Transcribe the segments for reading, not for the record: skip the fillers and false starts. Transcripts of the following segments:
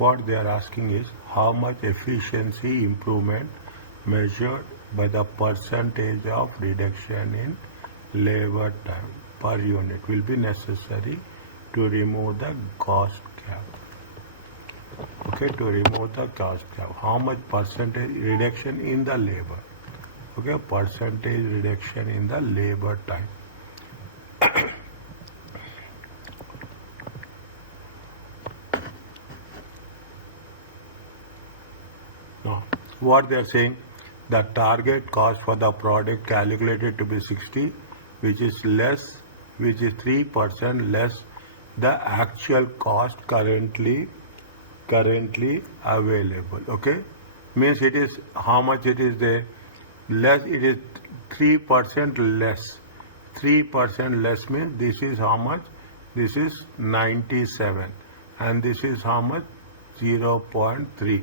what they are asking is how much efficiency improvement measured by the percentage of reduction in labor time per unit will be necessary to remove the cost gap. Okay, to remove the cost gap. How much percentage reduction in the labor? Okay, percentage reduction in the labor time. Now, what they are saying, the target cost for the product calculated to be 60, which is 3% less the actual cost currently available. Okay, means it is how much it is there, less, it is 3% less. 3% less means this is how much, this is 97 and this is how much, 0.3.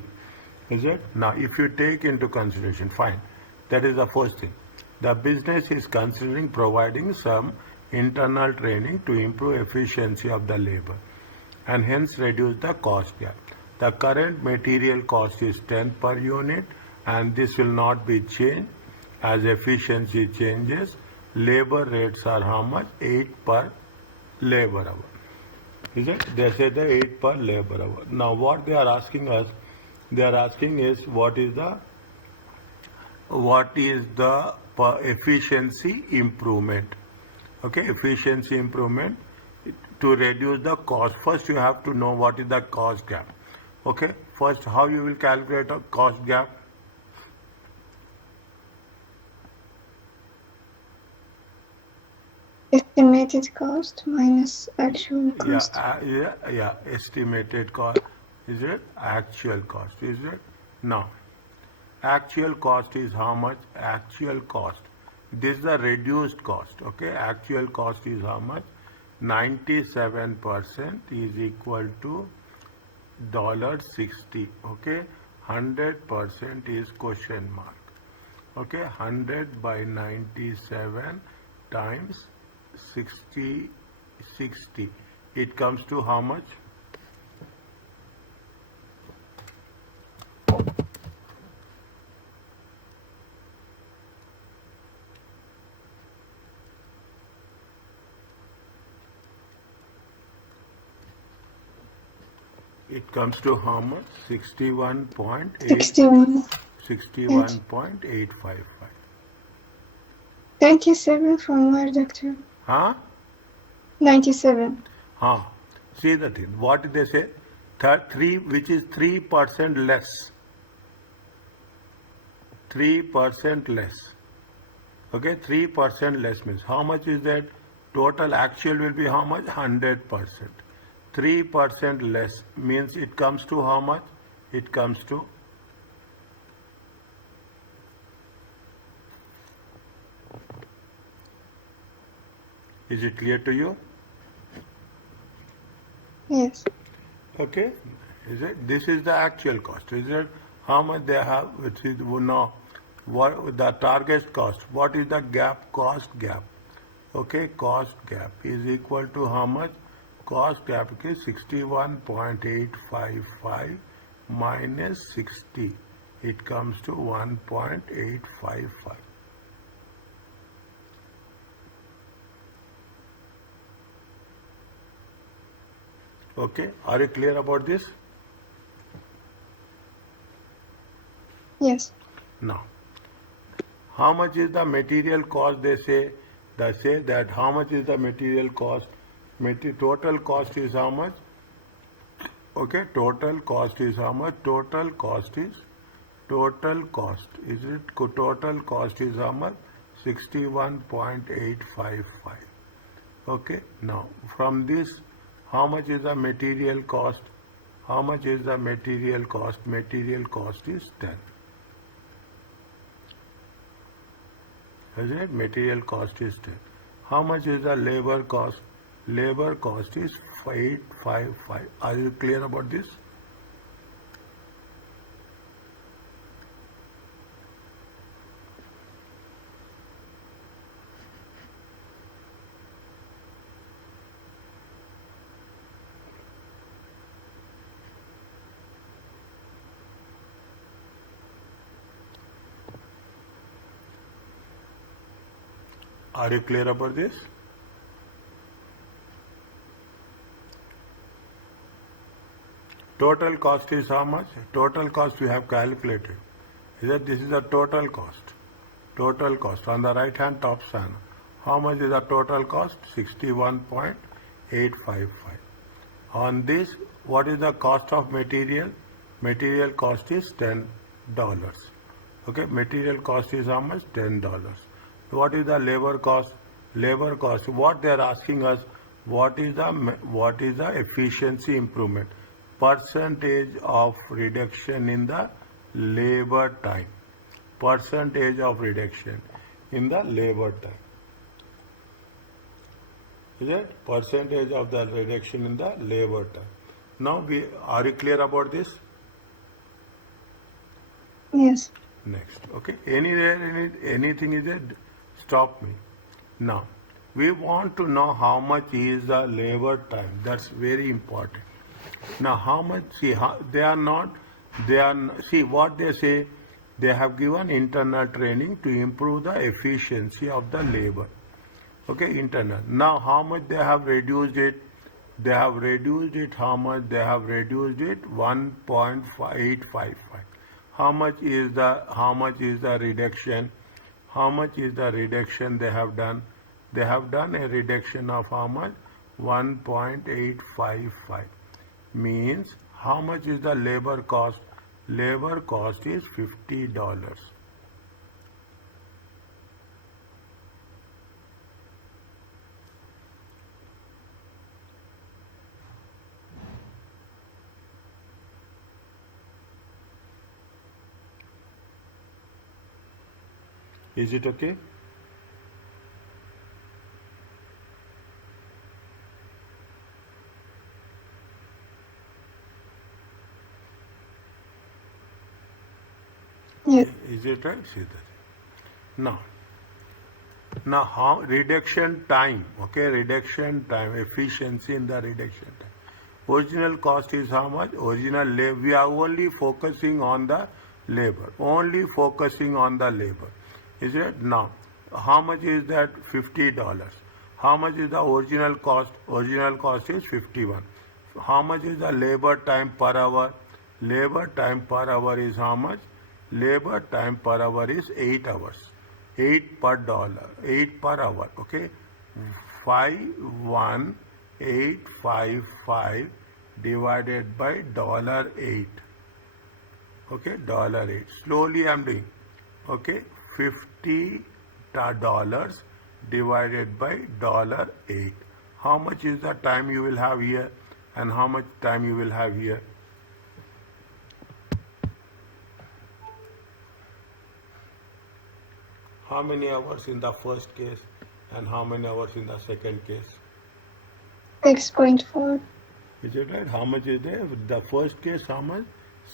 Is it? Now, if you take into consideration, fine, that is the first thing. The business is considering providing some internal training to improve efficiency of the labor and hence reduce the cost gap. The current material cost is 10 per unit and this will not be changed as efficiency changes. Labor rates are how much? 8 per labor hour. Is it? They say the 8 per labor hour. Now, what they are asking us, they are asking is what is the efficiency improvement. Okay, efficiency improvement to reduce the cost. First, you have to know what is the cost gap. Okay, first, how you will calculate a cost gap? Estimated cost minus actual cost. Yeah, estimated cost. Is it? Actual cost. Is it? Now, actual cost is how much? Actual cost. This is the reduced cost. Okay, actual cost is how much? 97% is equal to $60. Okay, 100% is question mark. Okay, 100 by 97 times 60. It comes to how much? It comes to how much? 61.855. 97 from where, doctor? Huh? 97. See the thing. What did they say? 3, which is 3% less. 3% less. Okay, 3% less means how much is that? Total actual will be how much? 100%. 3% less means it comes to how much? It comes to is it clear to you? Yes. Okay, is it? This is the actual cost. Is it? How much they have? Which is now what the target cost? What is the gap? Cost gap. Okay, cost gap is equal to how much? Cost gap is 61.855 minus 60. It comes to 1.855. Okay, are you clear about this? Yes. Now, how much is the material cost? They say that how much is the material cost? Total cost is how much? Okay, total cost is how much? Total cost is total cost is how much? 61.855. Okay, now from this, how much is the material cost? How much is the material cost? Material cost is 10. Is it? Material cost is 10. How much is the labor cost? Labor cost is 855. Are you clear about this? Are you clear about this? Total cost is how much? Total cost we have calculated. Is that this is the total cost. Total cost on the right hand top side. How much is the total cost? 61.855. On this, what is the cost of material? Material cost is $10. Okay, material cost is how much? $10. What is the labor cost? Labor cost. What they are asking us, what is the efficiency improvement? Percentage of reduction in the labor time. Percentage of reduction in the labor time. Is it? Percentage of the reduction in the labor time. Now, are you clear about this? Yes. Next. Okay. Anything is it? Stop me. Now, we want to know how much is the labor time. That's very important. Now, how much? See, see what they say. They have given internal training to improve the efficiency of the labor. Okay, internal. Now, how much they have reduced it? They have reduced it. How much? They have reduced it 1.855. How much is the reduction? How much is the reduction they have done? They have done a reduction of how much? 1.855. Means how much is the labor cost? Labor cost is $50. Is it okay? Yes. Is it right? See that. Now how reduction time, okay, reduction time, efficiency in the reduction time. Original cost is how much? Original labor, we are only focusing on the labor, Is it? Now, how much is that? $50. How much is the original cost? Original cost is 51. How much is the labor time per hour? Labor time per hour is how much? Labor time per hour is 8 hours. 8 per hour. Okay. 51855 divided by $8. Okay, $8. Slowly I am doing. Okay, $50 divided by $8. How much is the time you will have here and how much time you will have here? How many hours in the first case and how many hours in the second case? 6.4. Is it right? How much is there? The first case, how much?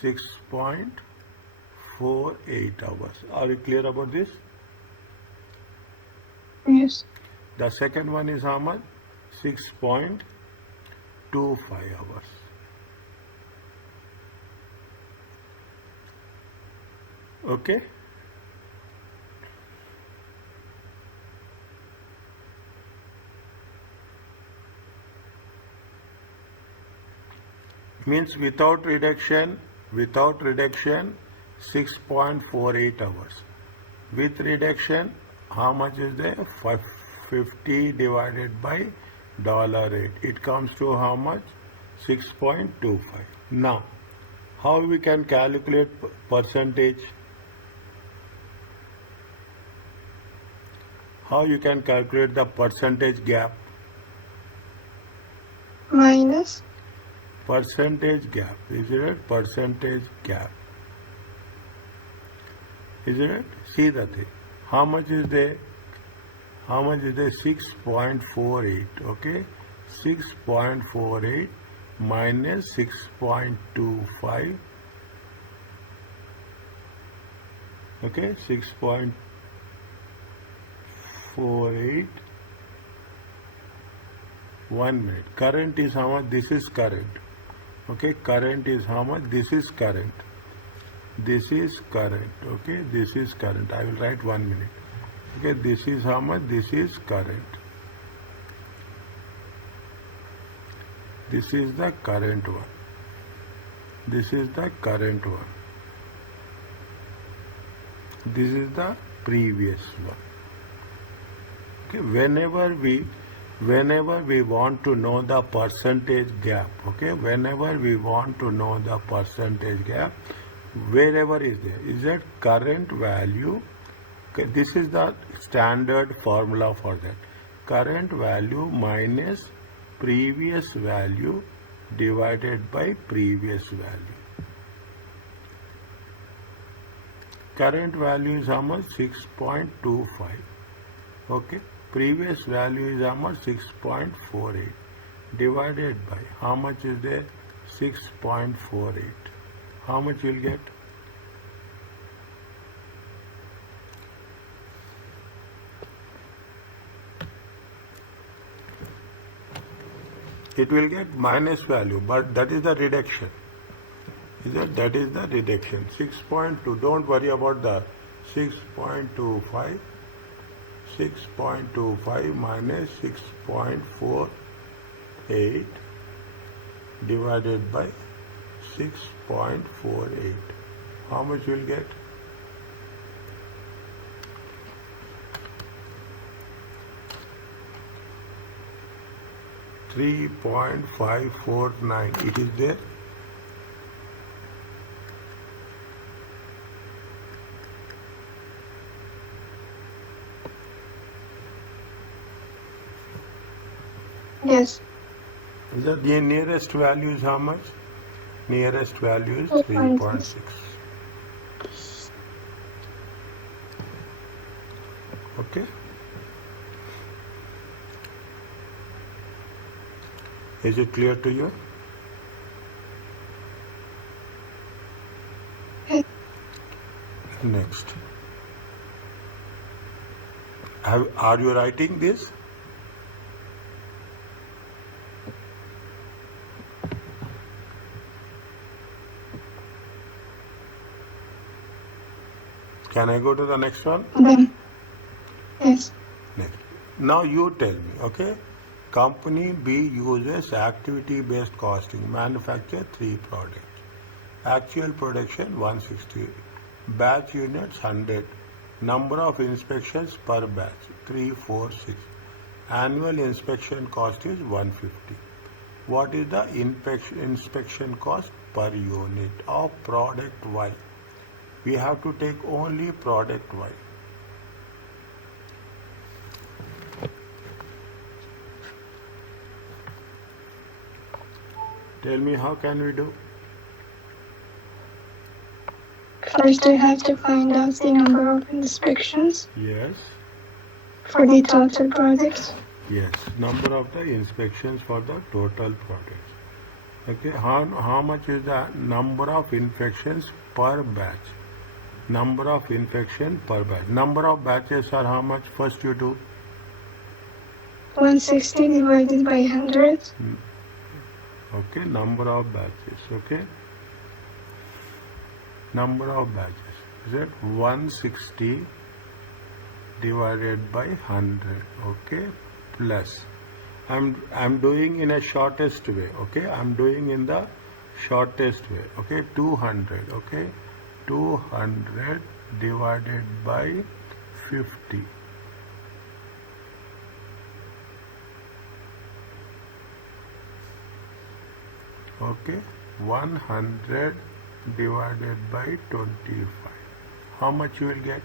6.48 hours. Are you clear about this? Yes. The second one is how much? 6.25 hours. Okay? Means without reduction 6.48 hours. With reduction, how much is there? 50 divided by $8. It comes to how much? 6.25. Now, how we can calculate percentage? How you can calculate the percentage gap? Minus. Percentage gap. Is it? Percentage gap. Is it? See the thing. How much is there? 6.48. Okay. 6.48 minus 6.25. Okay. 6.48. 1 minute. Current is how much? This is current. Okay. Current is how much? This is current. This is current. Okay. This is current. I will write 1 minute. Okay, this is how much? This is current. This is the current one. This is the current one. This is the previous one. Okay, whenever we want to know the percentage gap, okay, whenever we want to know the percentage gap, wherever is there, is that current value. Okay, this is the standard formula for that. Current value minus previous value divided by previous value. Current value is how much? 6.25. Okay. Previous value is how much? 6.48. Divided by how much is there? 6.48. How much you'll get? It will get minus value, but that is the reduction. That is the reduction. 6.2. Don't worry about the 6.25. 6.25 minus 6.48 divided by 6.48. How much you will get? $3.549. It is there. Yes. The nearest value is how much? Nearest value is 3.6. 3.6. Okay. Is it clear to you? Yes. Next. Are you writing this? Can I go to the next one? Yes. Next. Now you tell me, okay? Company B uses activity-based costing, manufacture 3 products. Actual production 160. Batch units 100. Number of inspections per batch 3, 4, 6. Annual inspection cost is 150. What is the inspection cost per unit of product Y? We have to take only product Y. Tell me, how can we do? First, I have to find out the number of inspections Yes. for the total products. Yes. Number of the inspections for the total products. Okay. How much is the number of inspections per batch? Number of infection per batch. Number of batches are how much? First you do. 160 divided by 100. Okay. Number of batches. Okay. Number of batches. Is it 160 divided by 100? Okay. Plus. I'm doing in a shortest way. Okay. I'm doing in the shortest way. Okay. 200. Okay. 200 divided by 50. Okay, 100 divided by 25. How much you will get?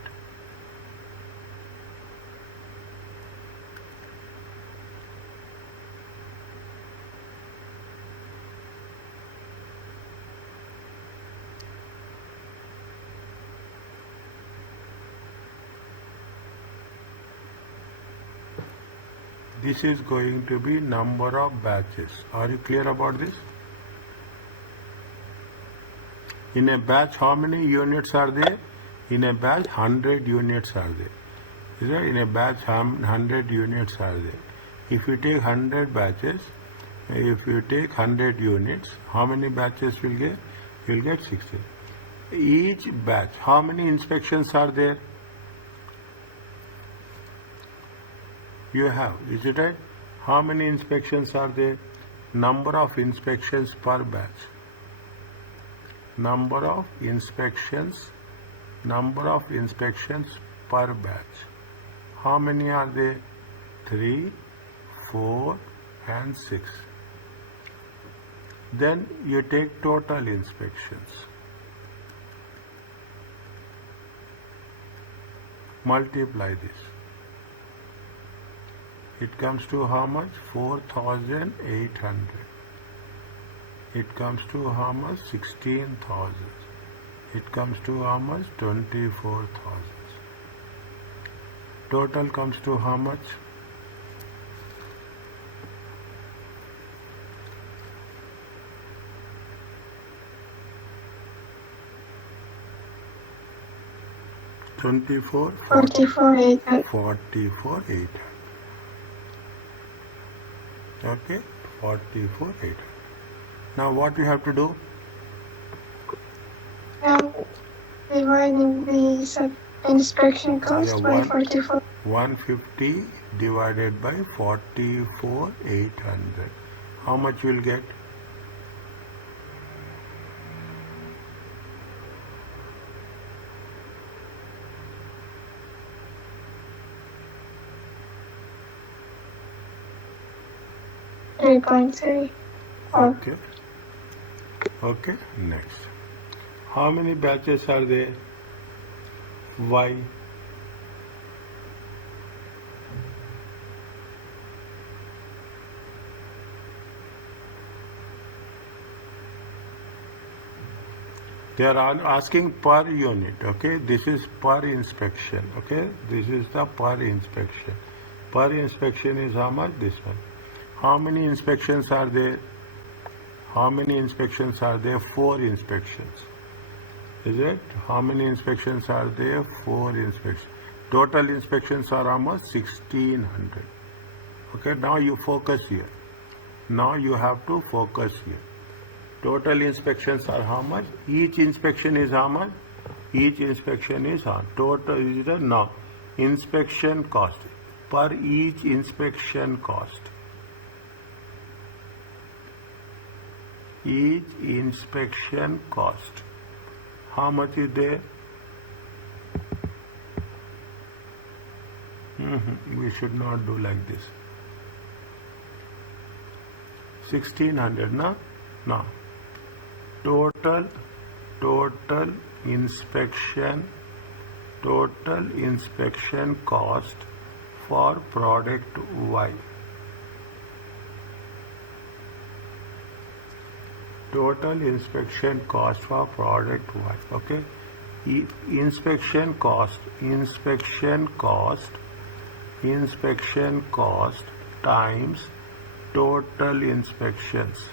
This is going to be number of batches. Are you clear about this? In a batch, how many units are there? In a batch, 100 units are there. Is it? In a batch, 100 units are there. If you take 100 batches, if you take 100 units, how many batches will get? You will get 60. Each batch, how many inspections are there? You have, is it right? How many inspections are there? Number of inspections per batch. Number of inspections per batch. How many are there? 3, 4 and 6. Then you take total inspections. Multiply this. It comes to how much? 4,800. It comes to how much? 16,000. It comes to how much? 24,000. Total comes to how much? Forty-four 800. 44,800. Okay, 44,800. Now what you have to do? Now dividing the inspection cost Yeah, by 44. 150 divided by 44,800. How much you will get? $3.3. Okay. Okay, next. How many batches are there? Y. They are asking per unit, okay? This is per inspection, okay? This is the per inspection. Per inspection is how much? This one. How many inspections are there? How many inspections are there? 4 inspections. Is it? How many inspections are there? 4 inspections. Total inspections are almost 1,600. Okay, now you focus here. Now you have to focus here. Total inspections are how much? Each inspection is how much? Each inspection is how? Total is it? No. Inspection cost. Per each inspection cost. Each inspection cost. How much is there? We should not do like this. 1,600, no? No. Total inspection cost for product Y. Total inspection cost for product Y. Okay. Inspection cost times total inspections.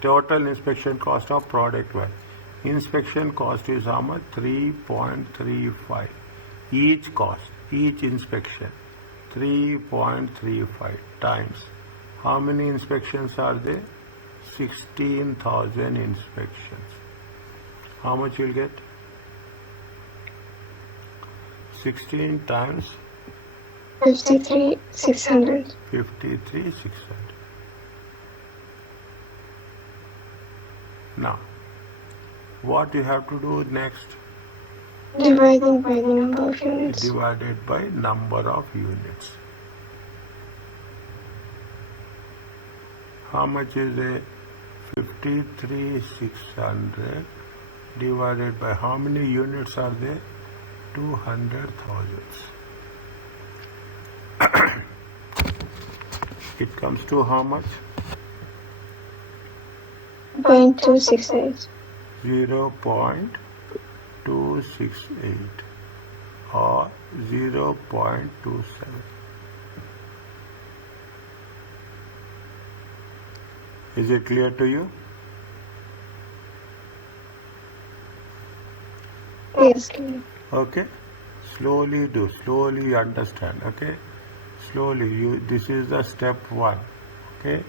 Total inspection cost of product Y. Inspection cost is how much? 3.35. Each inspection 3.35 times. How many inspections are there? 16,000 inspections. How much you'll get? 16 times 53,600. 53,600. Now, what you have to do next? Dividing by the number of units. Divided by number of units. How much is a 53,600 divided by how many units are there? 200,000. It comes to how much? 0.268. 0.268 or 0.27. Is it clear to you? Yes, clear. Okay. Slowly do. Slowly understand. Okay. slowly. This is the step 1. Okay,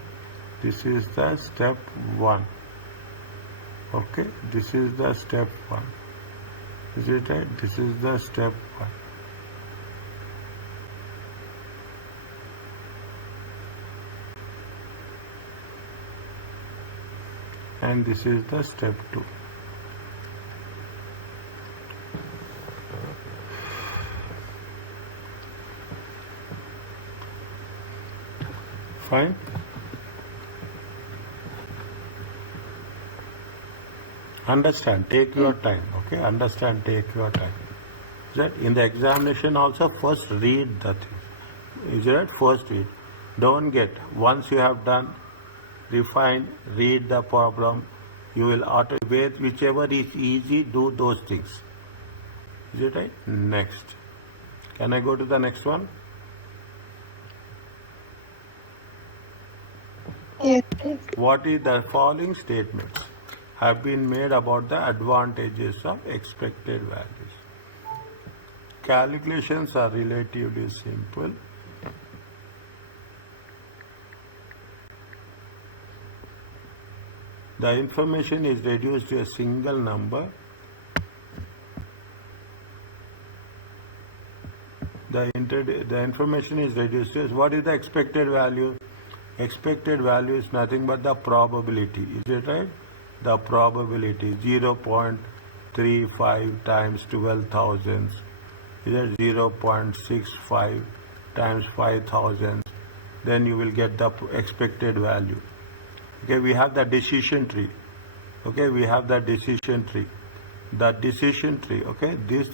this is the step 1. Okay, this is the step 1. Is it right? This is the step 1. And this is the step 2. Fine. Understand, take your time. Okay, understand, take your time. That in the examination also, first read the thing. Is that first read? Don't get, once you have done, refine, read the problem, you will whichever is easy, do those things. Is it right? Next. Can I go to the next one? Yes, please. What is the following statements have been made about the advantages of expected values? Calculations are relatively simple. The information is reduced to a single number. The information is reduced to, what is the expected value? Expected value is nothing but the probability. Is it right? The probability 0.35 times 12 thousands. Is it 0.65 times 5,000? Then you will get the expected value. Okay, we have the decision tree. Okay, we have the decision tree. The decision tree, okay, this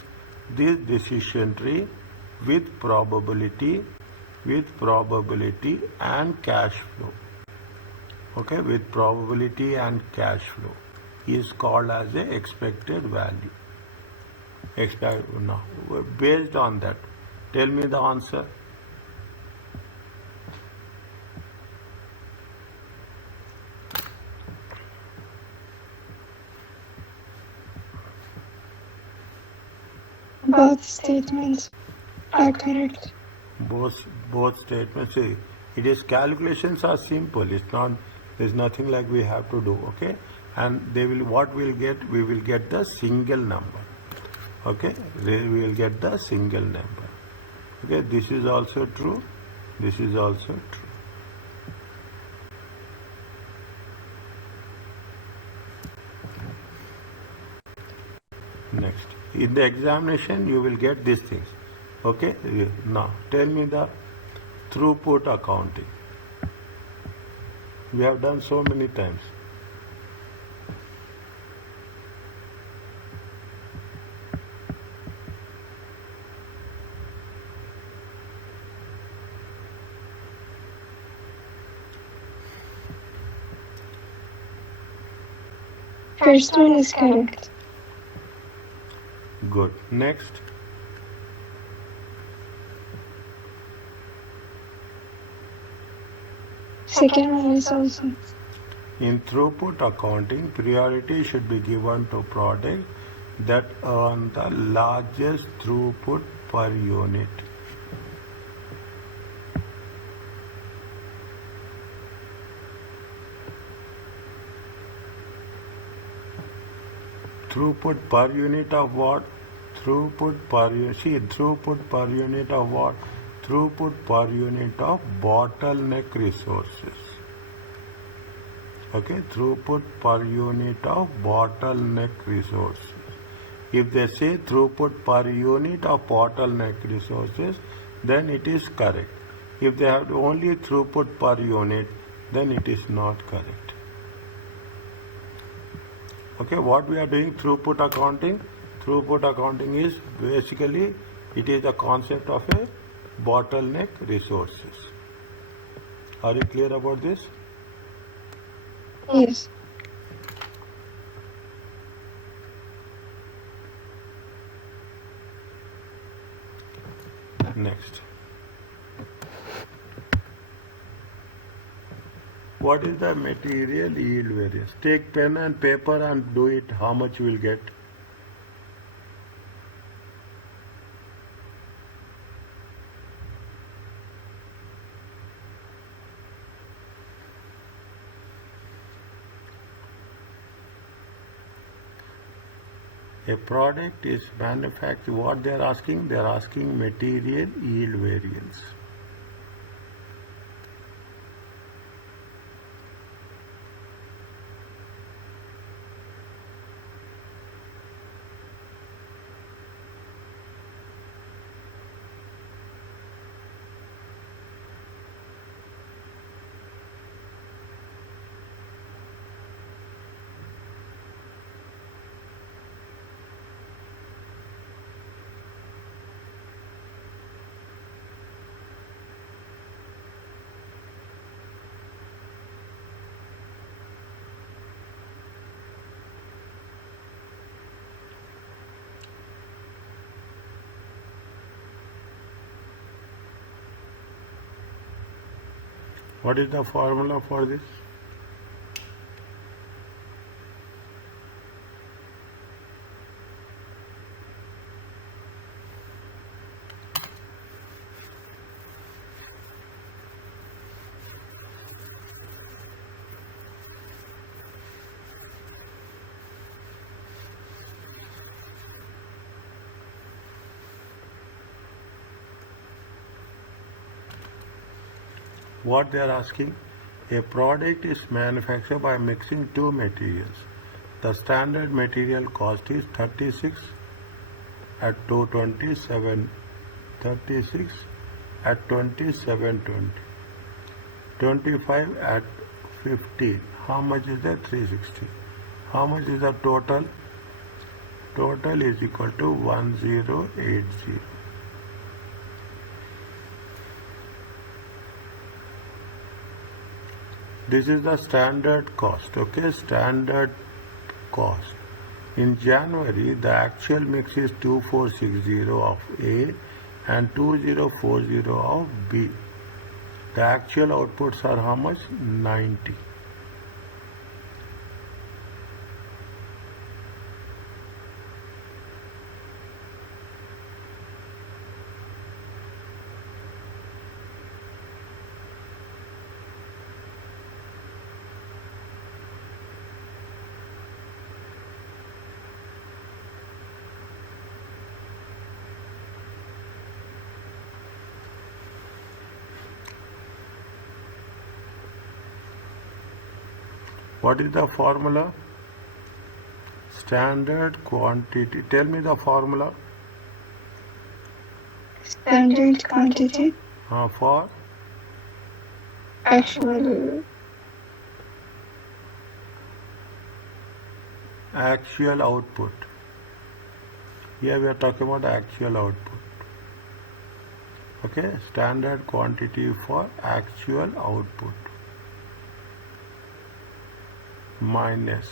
decision tree with probability and cash flow. Okay, with probability and cash flow is called as a expected value. Now, based on that, tell me the answer. Both statements are correct. Both statements. See, it is, calculations are simple. It's not. There's nothing like we have to do. Okay, and they will. What we'll get? We will get the single number. Okay, we will get the single number. Okay, this is also true. This is also true. Next, in the examination, you will get these things. Okay, now tell me the throughput accounting. We have done so many times. First one is correct. Good. Next. Second one is also. In throughput accounting, priority should be given to products that earn the largest throughput per unit. Throughput per unit of what? Throughput per unit. See, throughput per unit of what? Throughput per unit of bottleneck resources. Okay, throughput per unit of bottleneck resources. If they say throughput per unit of bottleneck resources, then it is correct. If they have only throughput per unit, then it is not correct. Okay, what we are doing, throughput accounting? Throughput accounting is basically, it is the concept of a bottleneck resources. Are you clear about this? Yes. Next. What is the material yield variance? Take pen and paper and do it. How much you will get? A product is manufactured. What they are asking? They are asking material yield variance. What is the formula for this? What they are asking? A product is manufactured by mixing two materials. The standard material cost is 36 at 227, 36 at 2720, 25 at 15. How much is that? 360. How much is the total? Total is equal to 1080. This is the standard cost, okay? Standard cost. In January, the actual mix is 2460 of A and 2040 of B. The actual outputs are how much? 90. What is the formula? Standard quantity. Tell me the formula. Standard quantity. For? Actual output. Here we are talking about actual output. Okay, standard quantity for actual output minus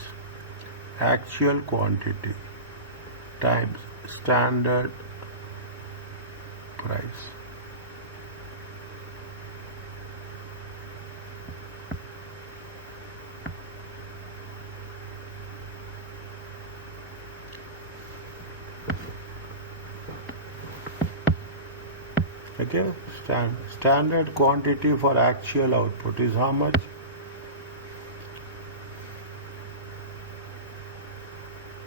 actual quantity times standard price. Okay, standard quantity for actual output is how much?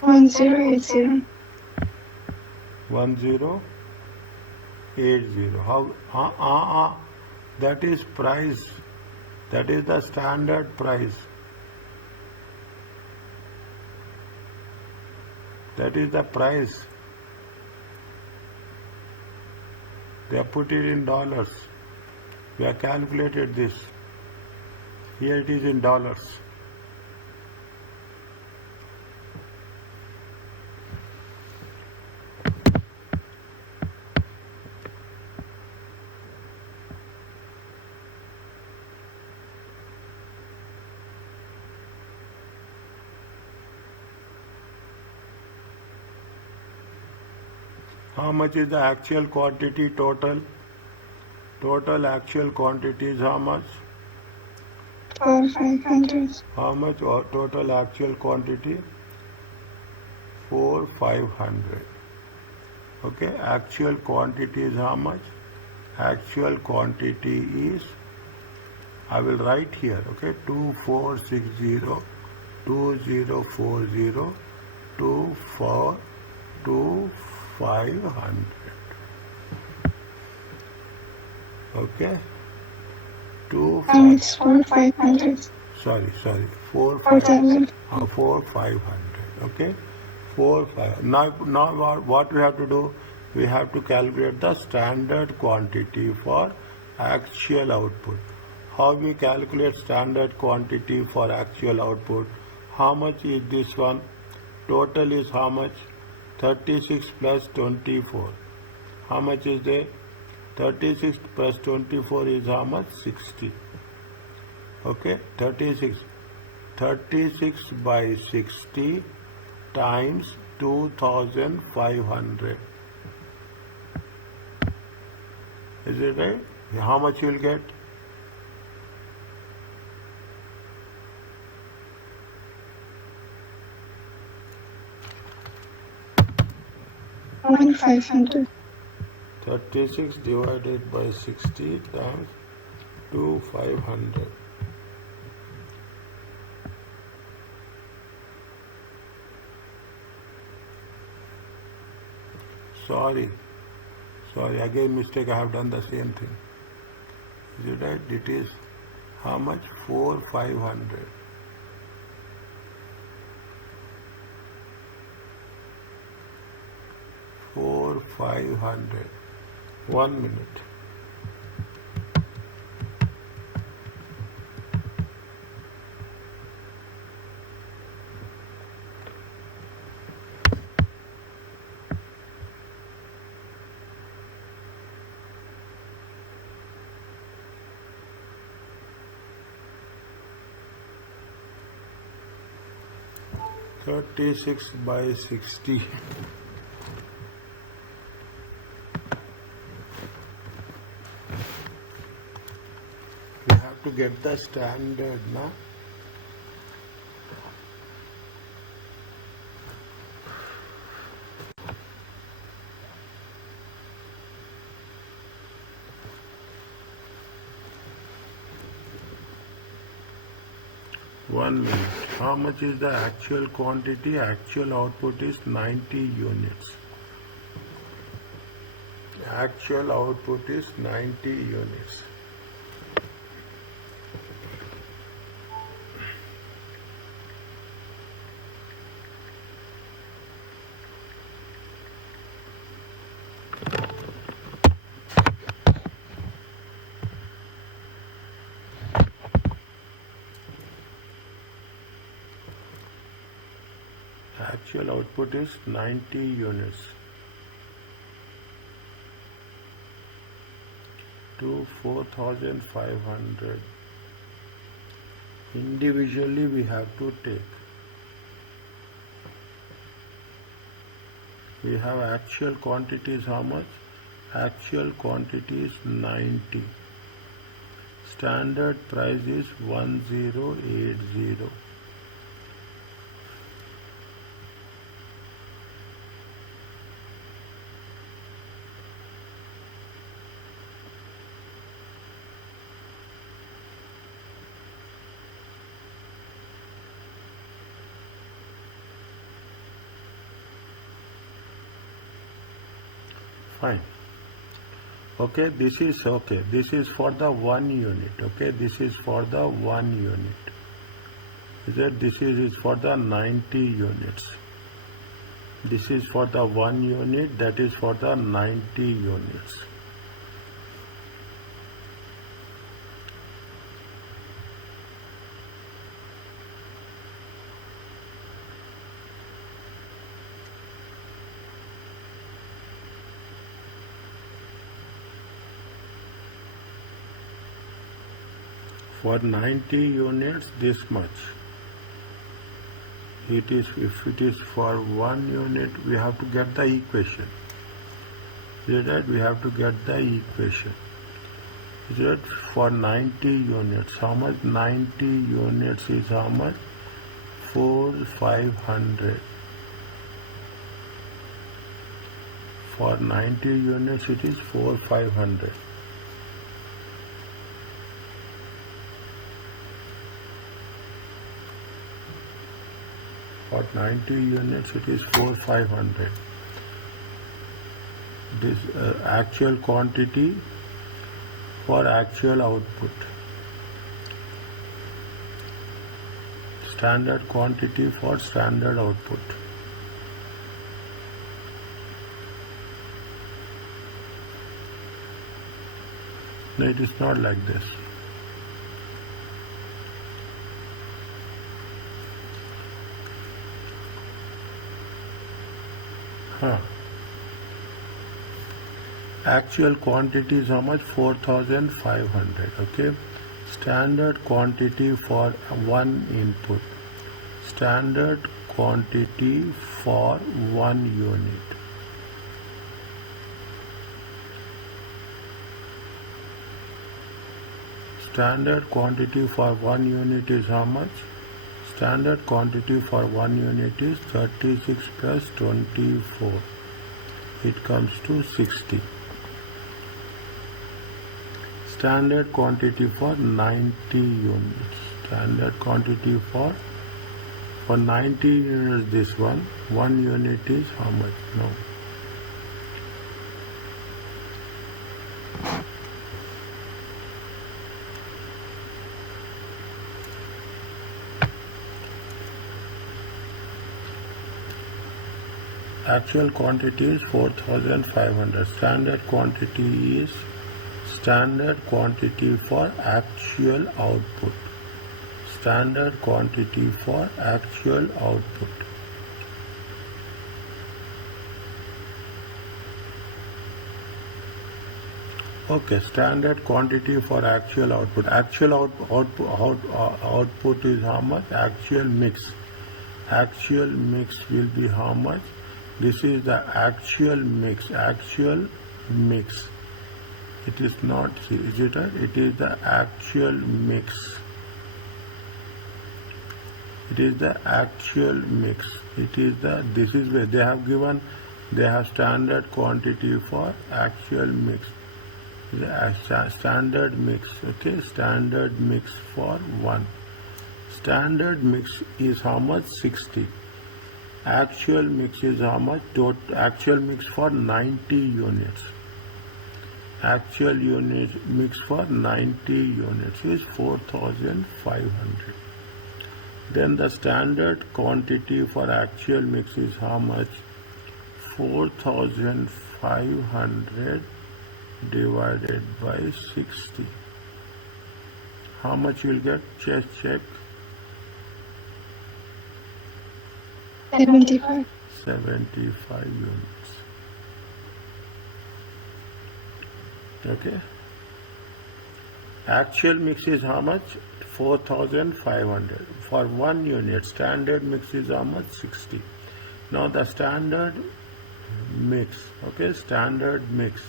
1080. 1080. How? That is price. That is the standard price. That is the price. They have put it in dollars. We have calculated this. Here it is in dollars. How much is the actual quantity total? Total actual quantity is how much? 4500. How much total actual quantity? 4500. Okay, actual quantity is how much? Actual quantity is, I will write here, okay, 2460, 2040, 2440. to 500. Okay, to Times 4,500. sorry, 4,000. 500. Okay, 5. Now what we have to do? We have to calculate the standard quantity for actual output. How we calculate standard quantity for actual output? How much is this one? Total is how much? 36 plus 24. How much is there? 36 plus 24 is how much? 60. Okay, 36 by 60 times 2500. Is it right? How much you will get? One 500. 36 divided by 60 times 2500. Sorry, again mistake, I have done the same thing. Is it right? It is how much? 4,500. Four 500. 1 minute. $36 by 60. We have to get the standard, na? One minute. How much is the actual quantity? Actual output is 90 units. Actual output is 90 units. Actual output is 90 units. To 4,500. Individually we have to take. We have actual quantity is how much? Actual quantity is 90. Standard price is 1080. Fine. Okay, this is okay. This is for the 1 unit. Okay, this is for the 1 unit. Is that this is for the 90 units. This is for the 1 unit, that is for the 90 units. For 90 units, this much. It is, if it is for 1 unit, we have to get the equation. Is that we have to get the equation. Is that for 90 units, how much? 90 units is how much? 4,500. For 90 units, it is 4,500. For 90 units, it is 4,500. this actual quantity for actual output. Standard quantity for standard output. No, it is not like this. Actual quantity is how much? 4,500. Okay. Standard quantity for one input. Standard quantity for 1 unit. Standard quantity for 1 unit is how much? Standard quantity for 1 unit is 36 plus 24. It comes to 60. Standard quantity for 90 units. Standard quantity for 90 units, this one. 1 unit is how much? No. Actual quantity is 4,500. Standard quantity is standard quantity for actual output. Standard quantity for actual output. Okay, standard quantity for actual output. Actual output is how much? Actual mix. Actual mix will be how much? This is the actual mix. Actual mix. It is not, is it right? It is the actual mix. It is the actual mix. It is the, this is where they have given, they have standard quantity for actual mix. Standard mix, okay, standard mix for 1. Standard mix is how much? 60. Actual mix is how much? Actual mix for 90 units. Actual unit mix for 90 units is 4,500. Then the standard quantity for actual mix is how much? 4,500 divided by 60. How much you will get? Just check. 75. 75 units. Okay. Actual mix is how much? 4,500. For 1 unit, standard mix is how much? 60. Now the standard mix, okay, standard mix,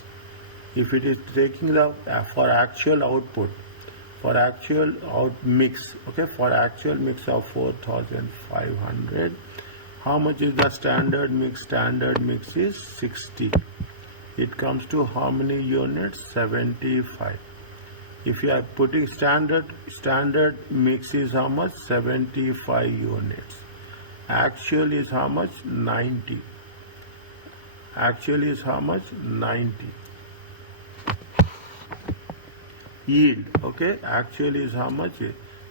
if it is taking the for actual output, for actual mix, okay, for actual mix of 4,500, how much is the standard mix? Standard mix is 60. It comes to how many units? 75. If you are putting standard mix is how much? 75 units. Actual is how much? 90. Actual is how much? 90. Yield, okay, actual is how much?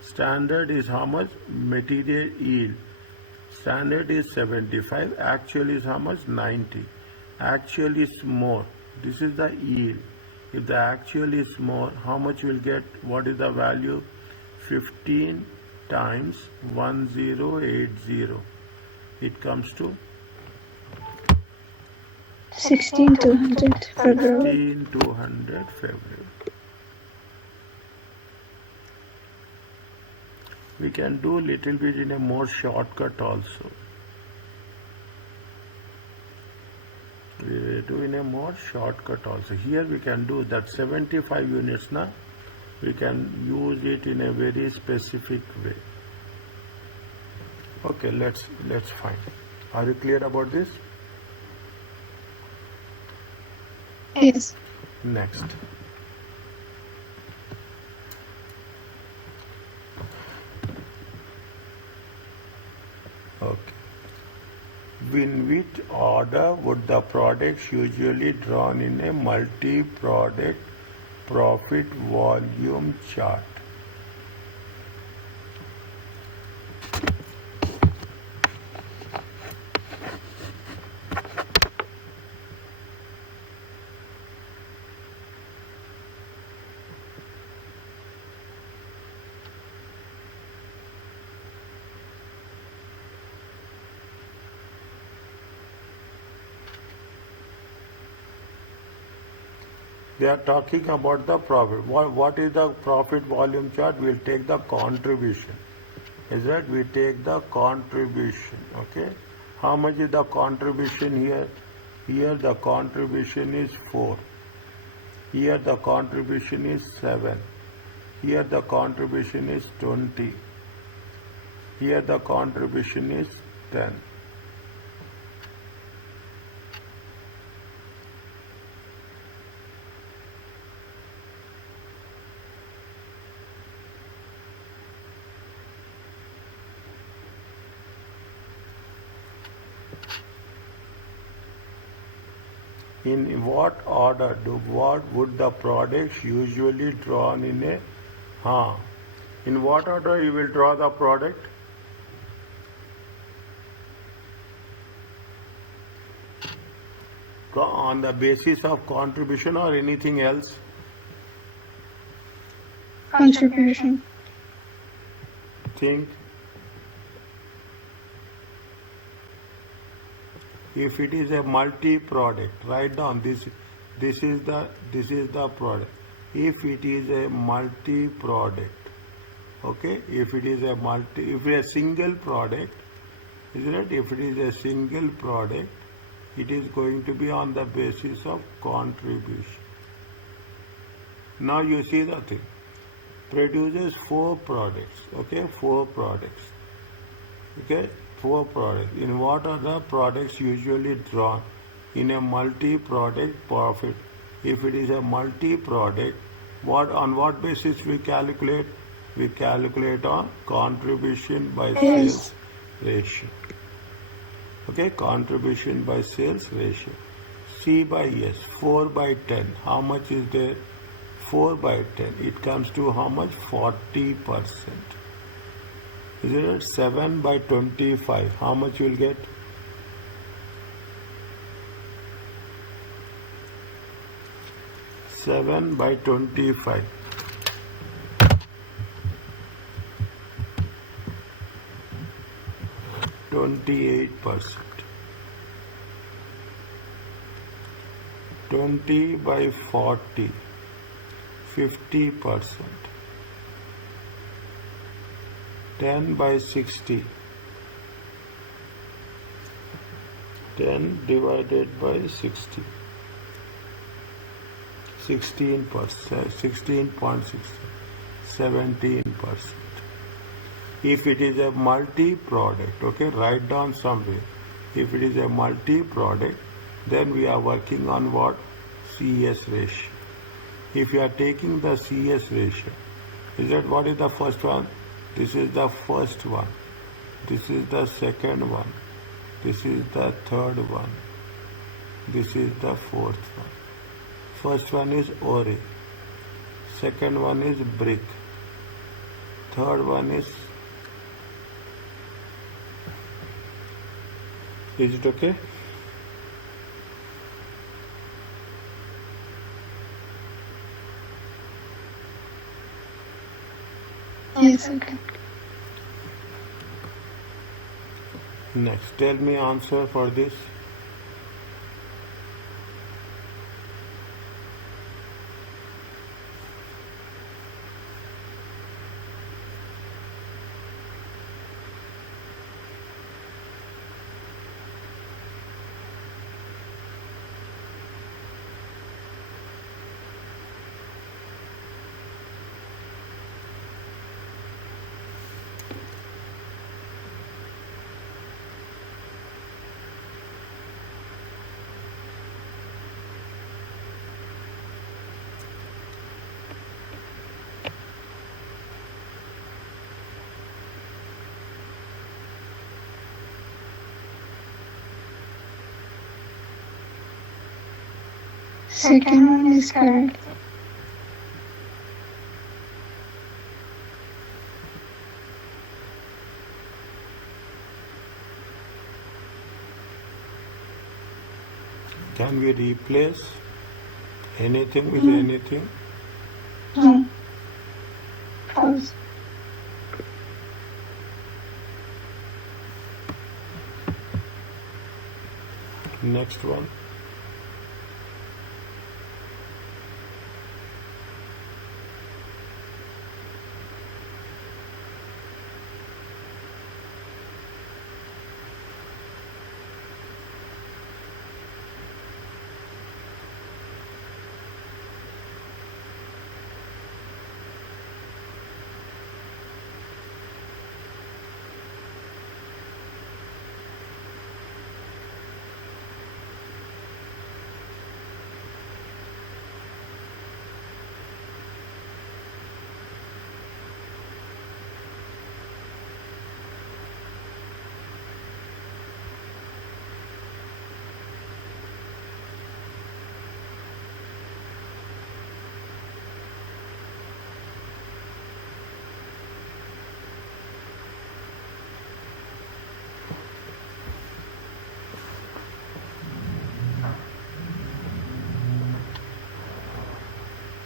Standard is how much? Material yield. Standard is 75. Actual is how much? 90. Actual is more. This is the yield. If the actual is more, how much you will get? What is the value? 15 times 1080. It comes to 16,200 February. 16,200 February. We can do a little bit in a more shortcut also. We will do in a more shortcut also. Here we can do that 75 units now. We can use it in a very specific way. Okay, let's find. Are you clear about this? Yes. Next. Okay. In which order would the products usually drawn in a multi-product profit volume chart? They are talking about the profit. What is the profit volume chart? We'll take the contribution. Is that we take the contribution. Okay. How much is the contribution here? Here the contribution is 4. Here the contribution is 7. Here the contribution is 20. Here the contribution is 10. In what order would the products usually drawn in a in what order you will draw the product? On the basis of contribution or anything else? Contribution. Think. If it is a multi-product, write down this is the product. If it is a multi-product, okay, if it is a single product, isn't it? If it is a single product, it is going to be on the basis of contribution. Now you see the thing. Produces 4 products, okay, 4 products, okay. 4 products. In what are the products usually drawn in a multi-product profit? If it is a multi-product, on what basis we calculate? We calculate on contribution by sales ratio. Okay, contribution by sales ratio. C by S, 4 by 10. How much is there? 4 by 10. It comes to how much? 40%. Is it 7 by 25? How much you will get? Seven by 25. 28%. 20 by 40. 50%. 10 by 60. 10 divided by 60. 16%. 16.60. 17%. If it is a multi-product, okay, write down somewhere. If it is a multi-product, then we are working on what? CS ratio. If you are taking the CS ratio, is that what is the first one? This is the first one. This is the second one. This is the third one. This is the fourth one. First one is ore. Second one is brick. Third one is it okay? Yes, okay. Next, tell me answer for this. second one is correct. Can we replace anything with anything? No. False. Next one.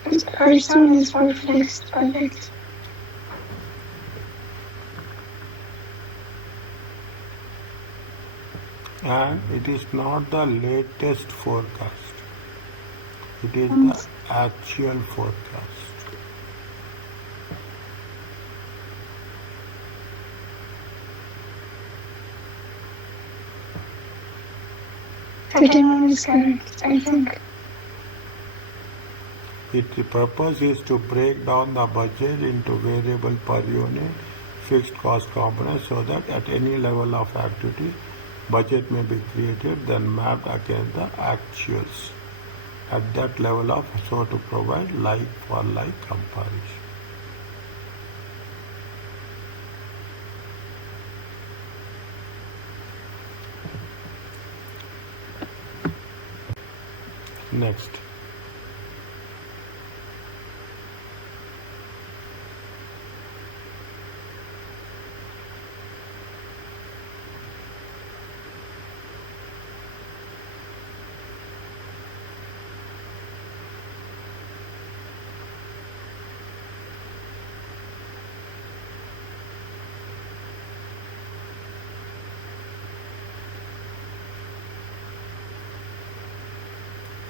The first one is for fixed perfect. And it is not the latest forecast. It is the actual forecast. Second one is correct, I think. Its purpose is to break down the budget into variable per unit fixed cost components so that at any level of activity, budget may be created then mapped against the actuals at that level of so to provide like for like comparison. Next.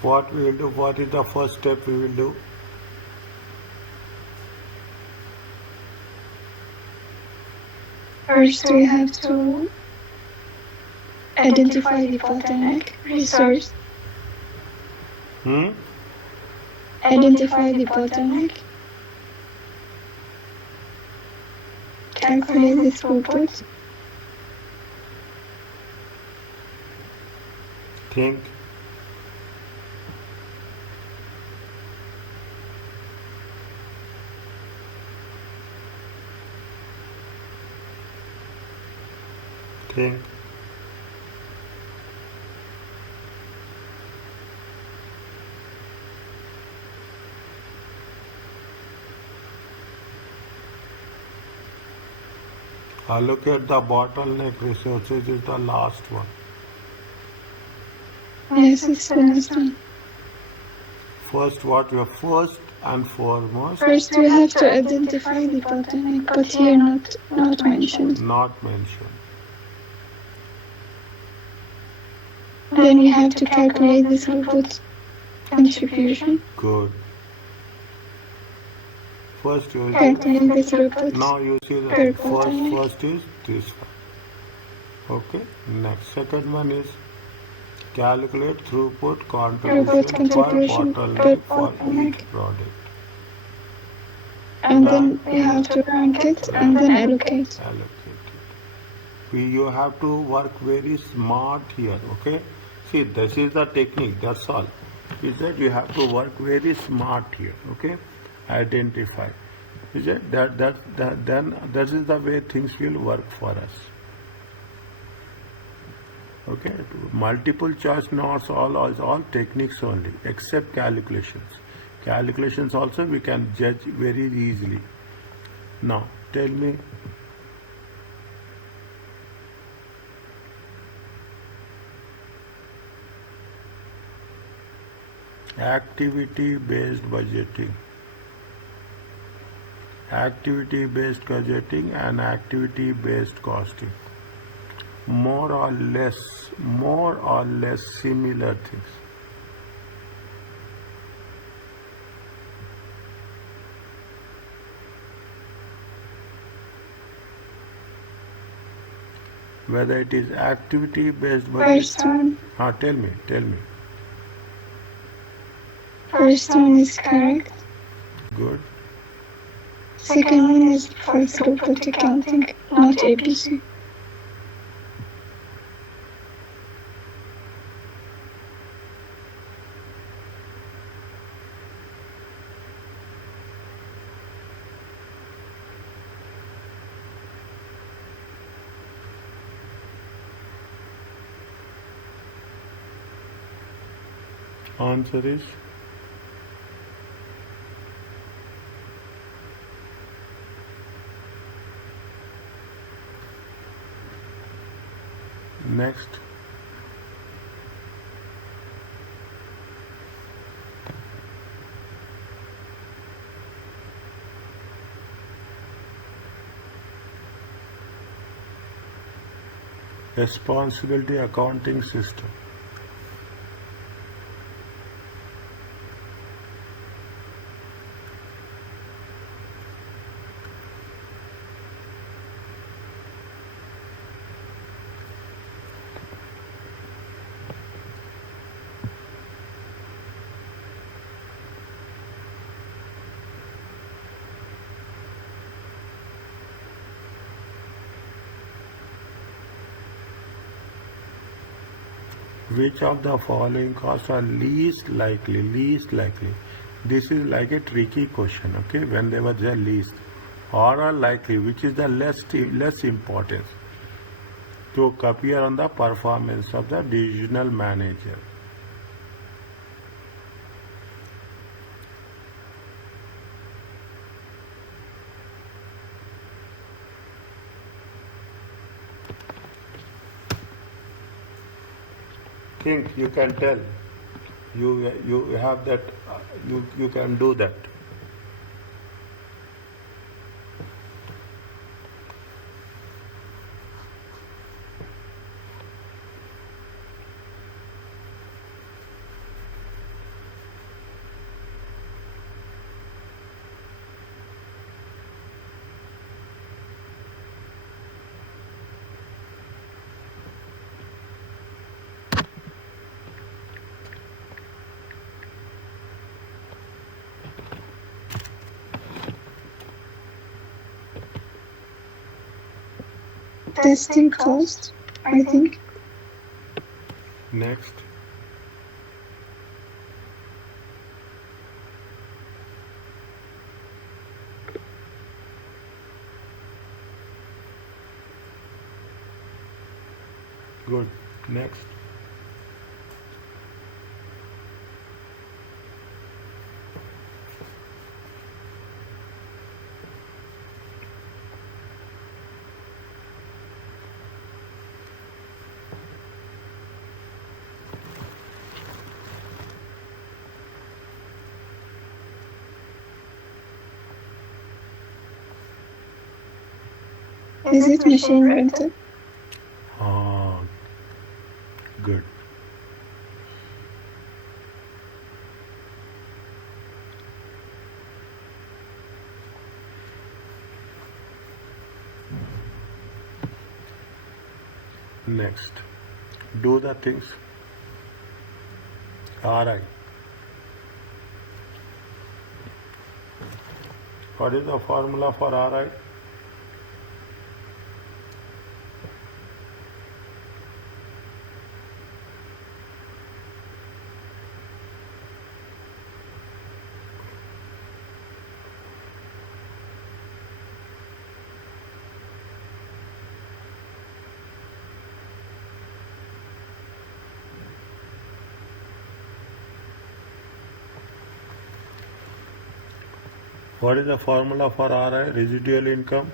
What we will do? What is the first step we will do? First, we have to identify the bottleneck resource. Identify the bottleneck. Calculate the throughput. Think. Think. Allocate the bottleneck resources is the last one. Yes, it's the last one. First, what we are first and foremost. First, we have to identify the bottleneck, but here not mentioned. Not mentioned. Then we have to calculate the throughput contribution. Good. First you calculate the throughput. Now you see the first is this one. Okay. Next, second one is calculate throughput contribution per bottleneck for each product. And then we have to rank it and then allocate. You have to work very smart here. Okay. See, this is the technique. That's all. Is that you have to work very smart here. Okay. Identify. Is it then that is the way things will work for us. Okay, multiple choice notes, all techniques only, except calculations. Calculations also we can judge very easily. Now, tell me. Activity based budgeting. Activity based budgeting and activity based costing. More or less similar things. Whether it is activity based First budgeting. one. Tell me. First one is correct. Good. Second one is for throughput accounting, not ABC. Answer is next. Responsibility accounting system. Which of the following costs are least likely? This is like a tricky question, okay? When they were the least. Or are likely, which is the less importance to appear on the performance of the divisional manager. Think you can tell. You have that. You can do that. Testing cost, I think. Next. Good. Next. Is it machine rental? Ah, good. Next. Do the things. RI. What is the formula for RI? What is the formula for RI, residual income?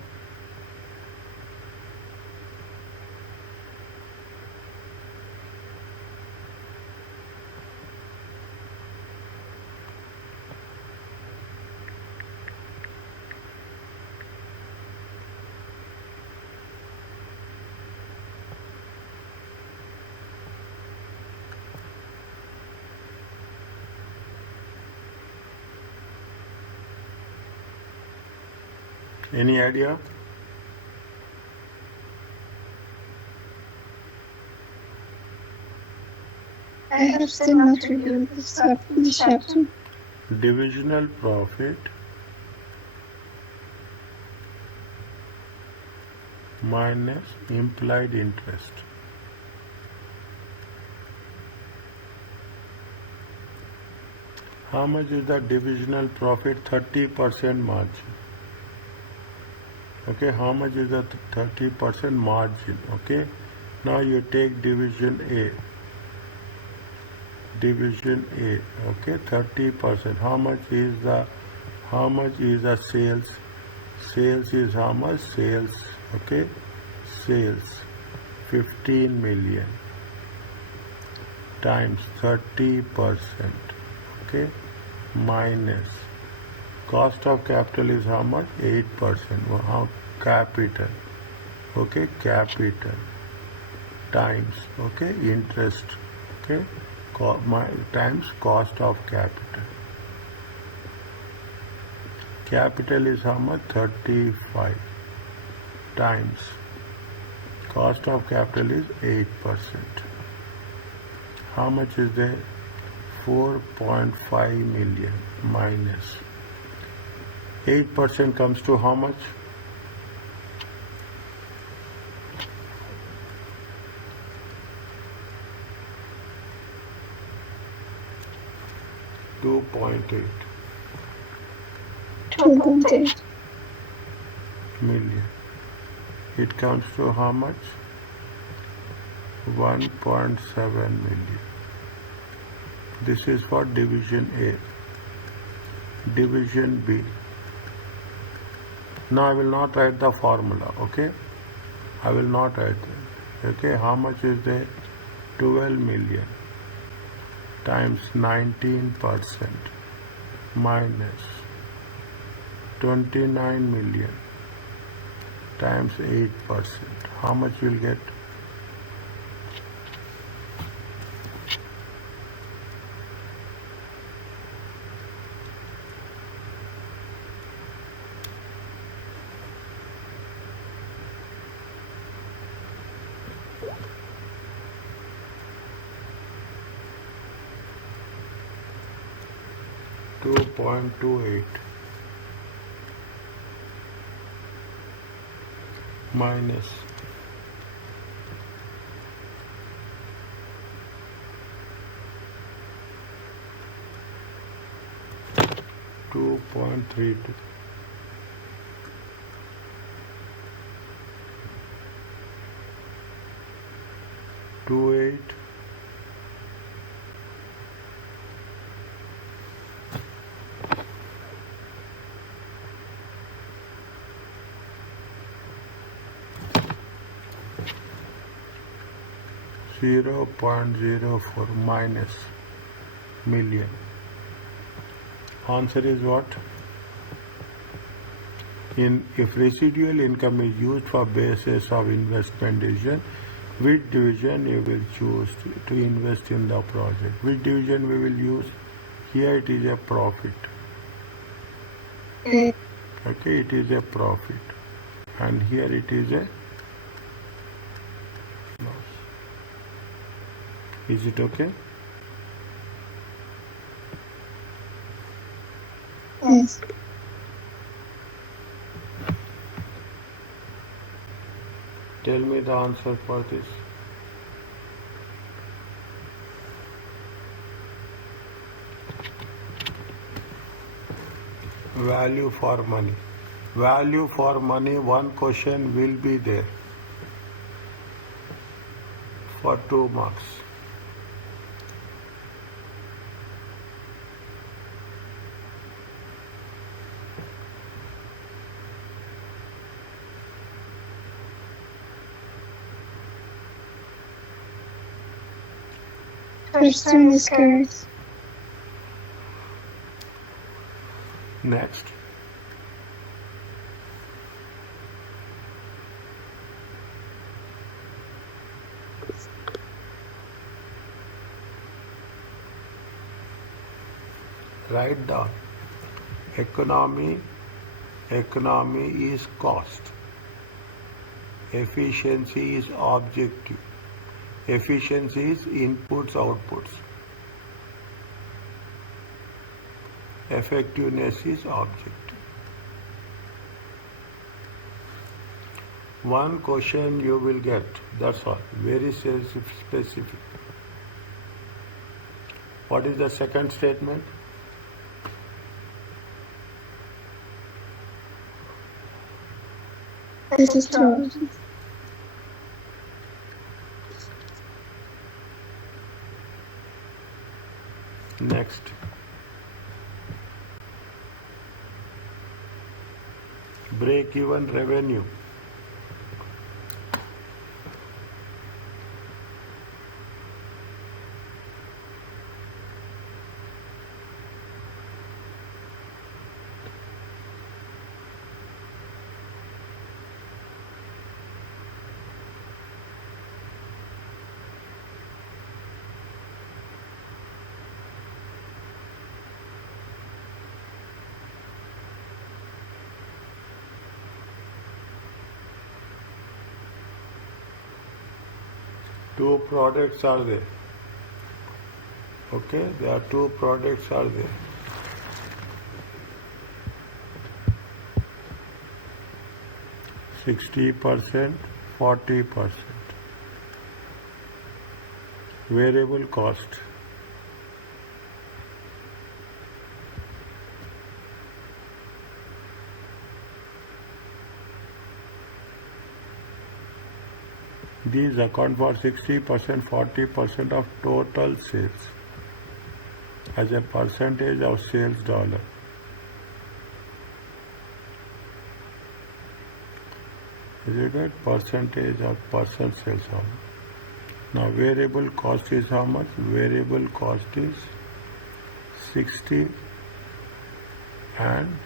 Any idea? I have still not reviewed this chapter. Divisional profit minus implied interest. How much is the divisional profit? 30% margin. Okay, how much is the 30% margin? Okay, now you take division A. Division A, okay, 30%. How much is the sales? Sales is how much? Sales, okay, sales 15 million times 30%, okay, minus cost of capital is how much? 8%. Well, how capital, okay, capital times, okay, interest, okay, times cost of capital. Capital is how much? 35 times cost of capital is 8%. How much is there? 4.5 million minus 8% comes to how much? 2.8 2.8 million. It comes to how much? 1.7 million. This is for division A. Division B. Now I will not write the formula, okay? I will not write it. Okay, how much is there? 12 million times 19% minus 29 million times 8%. How much you will get? $2.28 minus 2.32. 28 0.04 minus million. Answer is what? If residual income is used for basis of investment decision, which division you will choose to invest in the project? Which division we will use? Here it is a profit. Okay, it is a profit. And here it is a loss. Is it okay? Yes. Tell me the answer for this. Value for money. Value for money, one question will be there for 2 marks. Pursue is correct. Next. Write down. Economy is cost. Efficiency is objective. Efficiency is inputs, outputs. Effectiveness is objective. One question you will get, that's all. Very specific. What is the second statement? This is true. Next. Break-even revenue. Two products are there. Okay, there are two products are there. %, 40%. Variable cost. These account for 60%, 40% of total sales as a percentage of sales dollar. Is it right? Percentage of person sales dollar. Now variable cost is how much? Variable cost is 60 and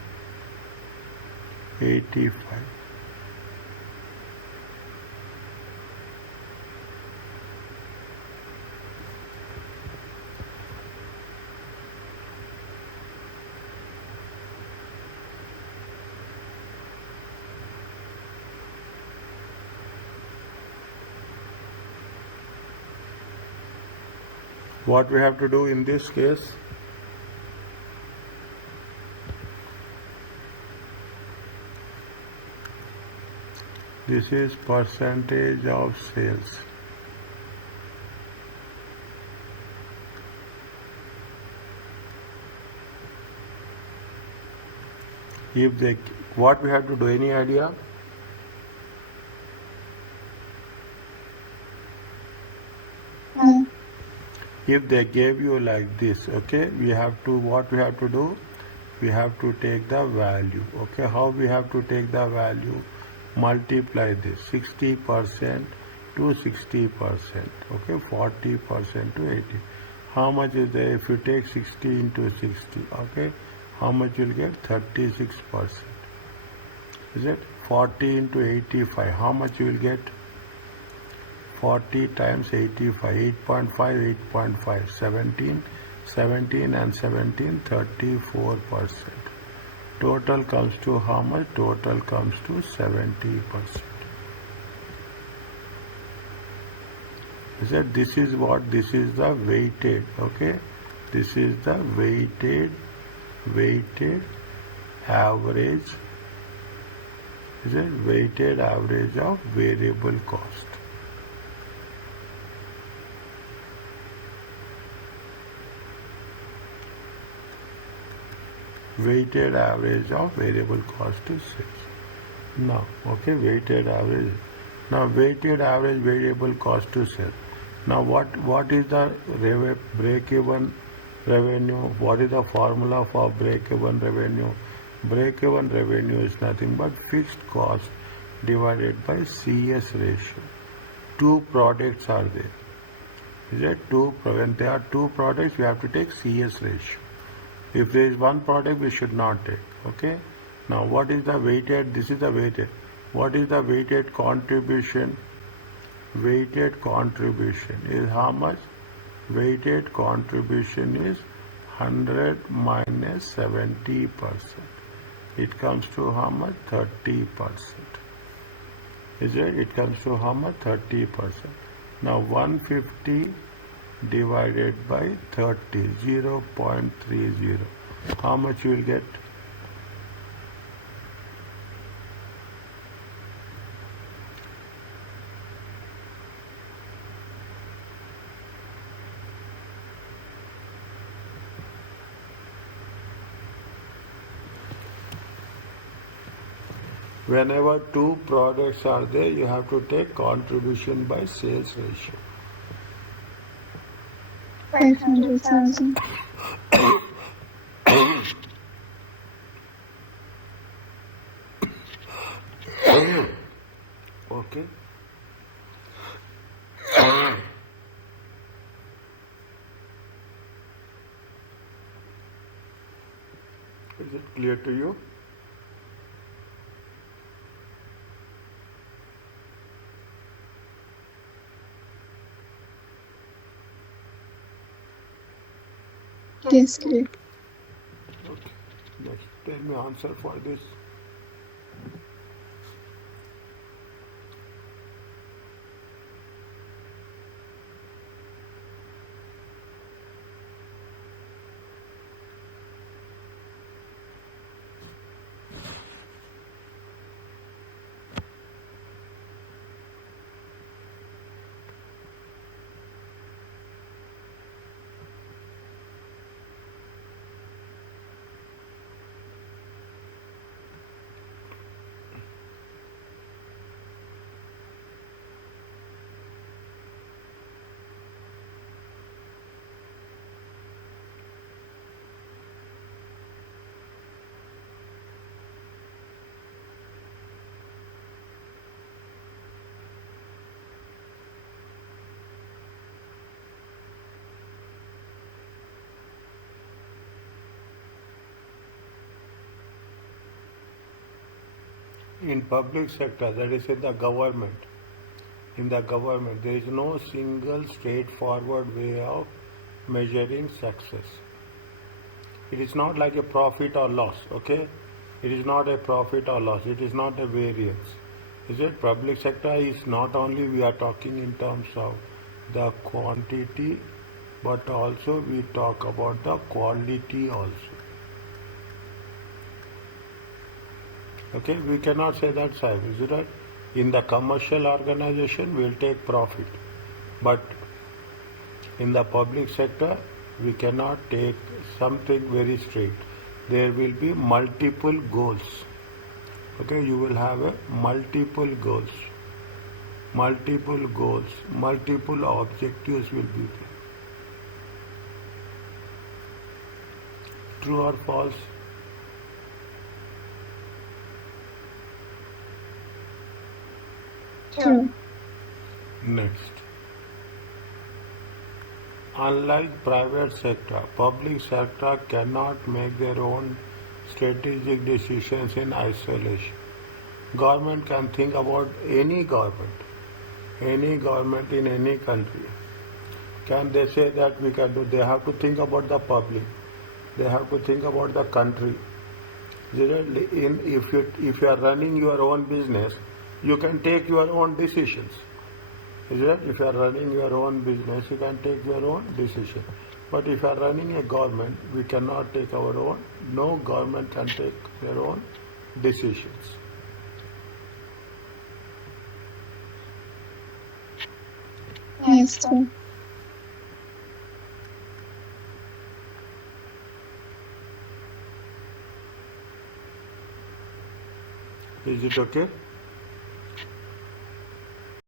85. What we have to do in this case? This is percentage of sales. If they, what we have to do, any idea? No. If they gave you like this, okay, we have to, what we have to do? We have to take the value, okay? How we have to take the value? Multiply this, 60% to 60%, okay, 40% to 80. How much is there if you take 60 into 60, okay? How much you'll get? 36%. Is it? 40 into 85, how much you will get? 40 times 85, 8.5, 8.5, 17, 17 and 17, 34%. Total comes to how much? Total comes to 70%. Is that? This is what? This is the weighted, okay? This is the weighted average. Is it? Weighted average of variable cost. Weighted average of variable cost is 6. Now, okay, weighted average. Now, weighted average variable cost to sales. Now, what is the break-even revenue? What is the formula for break-even revenue? Break-even revenue is nothing but fixed cost divided by CS ratio. Two products are there. Is it two? When there are two products, we have to take CS ratio. If there is one product, we should not take. Okay. Now, what is the weighted? This is the weighted. What is the weighted contribution? Weighted contribution is how much? Weighted contribution is 100 minus 70%. It comes to how much? 30%. Is it? It comes to how much? 30%. Now 150 divided by 30, 0.30. How much you will get? Whenever two products are there, you have to take contribution by sales ratio. 500,000. Okay. Is it clear to you? Yes, clear. Okay. Next, tell me answer for this. In public sector, that is in the government, there is no single straightforward way of measuring success. It is not like a profit or loss, okay? It is not a profit or loss. It is not a variance. Is it? Public sector is not only we are talking in terms of the quantity, but also we talk about the quality also. Okay, we cannot say that side, is it right? In the commercial organization, we'll take profit. But in the public sector, we cannot take something very straight. There will be multiple goals. Okay, you will have a multiple goals, multiple objectives will be there. True or false? True. Next. Unlike private sector, public sector cannot make their own strategic decisions in isolation. Government can think about any government in any country. Can they say that we can do? They have to think about the public. They have to think about the country. If you are running your own business, you can take your own decisions. Is it? If you are running your own business, you can take your own decision. But if you are running a government, we cannot take our own. No government can take their own decisions. Yes, true. Is it okay?